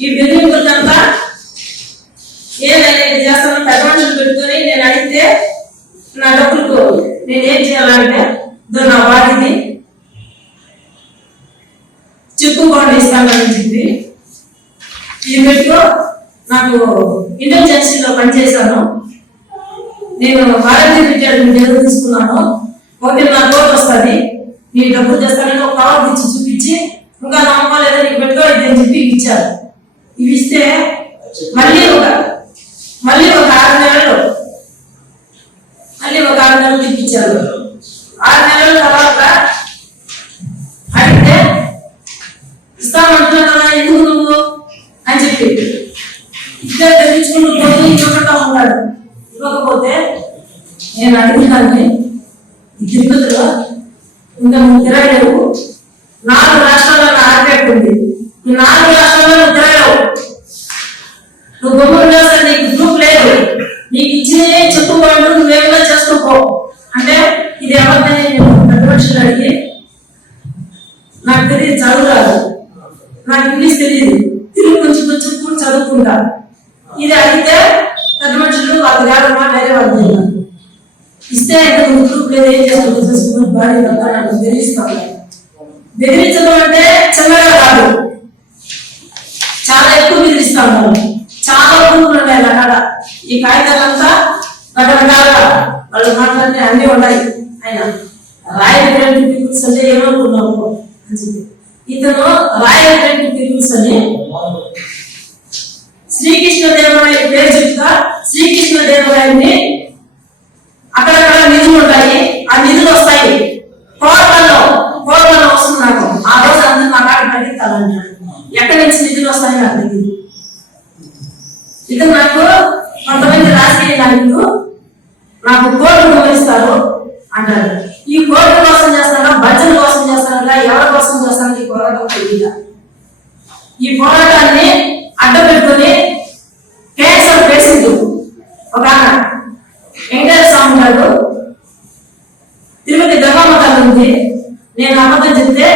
ఈ బెదిరింపులకంతా ఏదైనా ఇది చేస్తాను పెద్ద మనుషులు పెట్టుకొని నేను అడిగితే నా డబ్బులు నేను ఏం చేయాలంటే నా వాటిని చెప్పు ఇస్తానని చెప్పి ఇది పెట్టుకో నాకు ఇంటెలిజెన్సీలో పనిచేశాను. నేను వారంటీ రిటైర్మెంట్ ఏదో తీసుకున్నాను. నా కోటి వస్తుంది. నీ డబ్బులు తెస్తానని ఒక కవర్ తెచ్చి చూపించి ఇంకా నమ్మకం లేదా నీకు పెట్టుకోలేదు అని చెప్పి ఇచ్చారు. ఇవి ఇస్తే మళ్ళీ ఒక మళ్ళీ ఒక ఆరు నెలలు. మళ్ళీ ఒక ఆరు నెలలు తిప్పించారు ఆరు నెలల తర్వాత అడిగితే ఇస్తామంటున్నా ఎందుకు నువ్వు అని చెప్పి. ఇద్దరు తెచ్చుకుంటూ పోయి ఇవ్వకుండా ఉన్నాడు. ఇవ్వకపోతే నేను అడిగినాన్ని ఈ తిరుపతిలో ఇంత నువ్వు తిరగలేవు. నాలుగు రాష్ట్రాల్లో నా ఉంది. నాలుగు రాష్ట్రాల్లో నువ్వు తిరగలేవు నువ్వు గమ్మున సరే నీకు గ్రూప్ లేదు నీకు ఇచ్చిన చెప్పుకోండు నువ్వేమన్నా చేసుకోపో అంటే ఇది ఎవరిని నేను మనుషులు అడిగి నాకు తెలియదు చదువురాదు. నాకు ఇంగ్లీష్ తెలియదు. తెలుగు కొంచెం కొంచెం కూడా చదువుకుంటా. ఇది అడిగితే పెద్ద మనుషులు వాళ్ళు కాదమ్మా వేరే వాళ్ళు ఇస్తే ఇంకా నువ్వు గ్రూప్ లేదు ఏం చేస్తాను చూసుకుని బాడీ అంతా నాకు బెదిరిస్తాను బెదిరించడం అంటే చిన్నగా కాదు. చాలా ఎక్కువ బెదిరిస్తా ఉన్నారు చాలా భూములు ఉన్నాయి అక్కడ ఈ కాగితాలంతా రకరకాలుగా వాళ్ళు మాట్లాడితే అన్నీ ఉన్నాయి. ఆయన రాయల్ పీపుల్స్ అంటే ఏమనుకున్నాము అని చెప్పి. ఇతను రాయల్ పీపుల్స్ అని శ్రీకృష్ణదేవరాయ పేరు చెప్తా. శ్రీకృష్ణ దేవరాయని అక్కడక్కడ నిధులు ఉంటాయి. ఆ నిధులు వస్తాయి. కోట్లలో కోట్లలో వస్తుంది నాకు. ఆ రోజు అందరూ నా కాడ అడుగుతానంటాడు ఎక్కడి నుంచి నిధులు వస్తాయని నాకు తెలియదు నాకు కొంతమంది రాజకీయ నాయకులు నాకు కోట్లు వివరిస్తారు అంటారు. ఎవరి కోసం చేస్తానని ఈ పోరాటం తెలియదు ఈ పోరాటాన్ని అడ్డపెట్టుకొని కేసీఆర్ పేసిండు. ఒక వెంకటేశ్వర స్వామి గారు. తిరుపతి గంగమ్మ మతాలు ఉంది నేను అబద్ధం చెప్తే